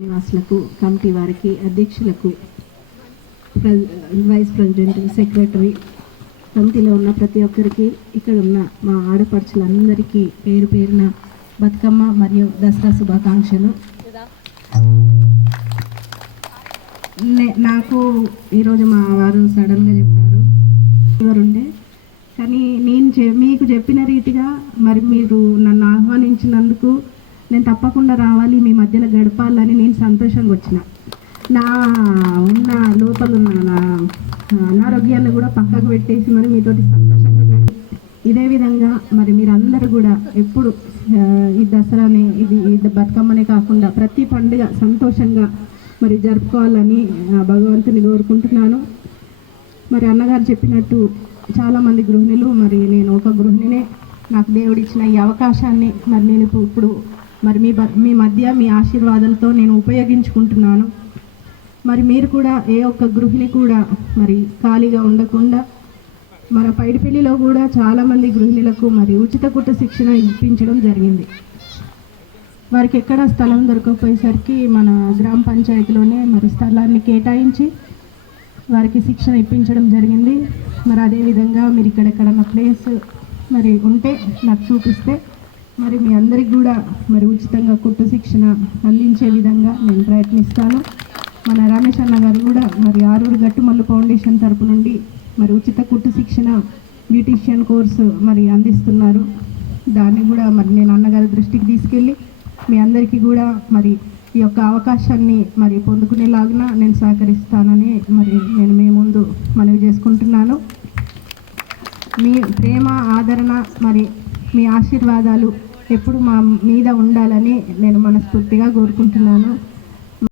నివాసులకు, committee వారికి, అధ్యక్షులకు, vice president, secretary, కమిటీలో ఉన్న ప్రతి ఒక్కరికి, ఇక్కడ ఉన్న మా ఆడపడుచులందరికీ పేరు పేరున బతుకమ్మ మరియు దసరా శుభాకాంక్షలు. నాకు ఈరోజు మా వారు సడన్గా చెప్పారు ఎవరుండే, కానీ నేను మీకు చెప్పిన రీతిగా మరి మీరు నన్ను ఆహ్వానించినందుకు నేను తప్పకుండా రావాలి, మీ మధ్యలో గడపాలని నేను సంతోషంగా వచ్చిన. నా ఉన్న లోపల ఉన్న నా అనారోగ్యాన్ని కూడా పక్కకు పెట్టేసి మరి మీతోటి సంతోషంగా ఇదే విధంగా మరి మీరందరూ కూడా ఎప్పుడు ఈ దసరాని ఇది బతుకమ్మనే కాకుండా ప్రతి పండుగ సంతోషంగా మరి జరుపుకోవాలని భగవంతుని కోరుకుంటున్నాను. మరి అన్నగారు చెప్పినట్టు చాలామంది గృహిణులు, మరి నేను ఒక గృహిణినే, నాకు దేవుడిచ్చిన ఈ అవకాశాన్ని మరి నేను ఇప్పుడు మరి మీ మధ్య మీ ఆశీర్వాదాలతో నేను ఉపయోగించుకుంటున్నాను. మరి మీరు కూడా ఏ ఒక్క గృహిణి కూడా మరి ఖాళీగా ఉండకుండా, మన పైడిపల్లిలో కూడా చాలామంది గృహిణులకు మరి ఉచిత కుట్టు శిక్షణ ఇప్పించడం జరిగింది. వారికి ఎక్కడ స్థలం దొరకకపోయేసరికి మన గ్రామ పంచాయతీలోనే మరి స్థలాన్ని కేటాయించి వారికి శిక్షణ ఇప్పించడం జరిగింది. మరి అదేవిధంగా మీరు ఇక్కడెక్కడన్నా ప్లేస్ మరి ఉంటే నాకు చూపిస్తే మరి మీ అందరికి కూడా మరి ఉచితంగా కుట్టు శిక్షణ అందించే విధంగా నేను ప్రయత్నిస్తాను. మన రమేష్ అన్న గారు కూడా మరి ఆరూరు గట్టుమల్లు ఫౌండేషన్ తరపు నుండి మరి ఉచిత కుట్టు శిక్షణ బ్యూటీషియన్ కోర్సు మరి అందిస్తున్నారు. దాన్ని కూడా మరి నేను అన్నగారి దృష్టికి తీసుకెళ్ళి మీ అందరికీ కూడా మరి ఈ యొక్క అవకాశాన్ని మరి పొందుకునేలాగా నేను సహకరిస్తానని మరి నేను మీ ముందు మనవి చేసుకుంటున్నాను. మీ ప్రేమ, ఆదరణ, మరి మీ ఆశీర్వాదాలు ఎప్పుడు మా మీద ఉండాలని నేను మనస్ఫూర్తిగా కోరుకుంటున్నాను.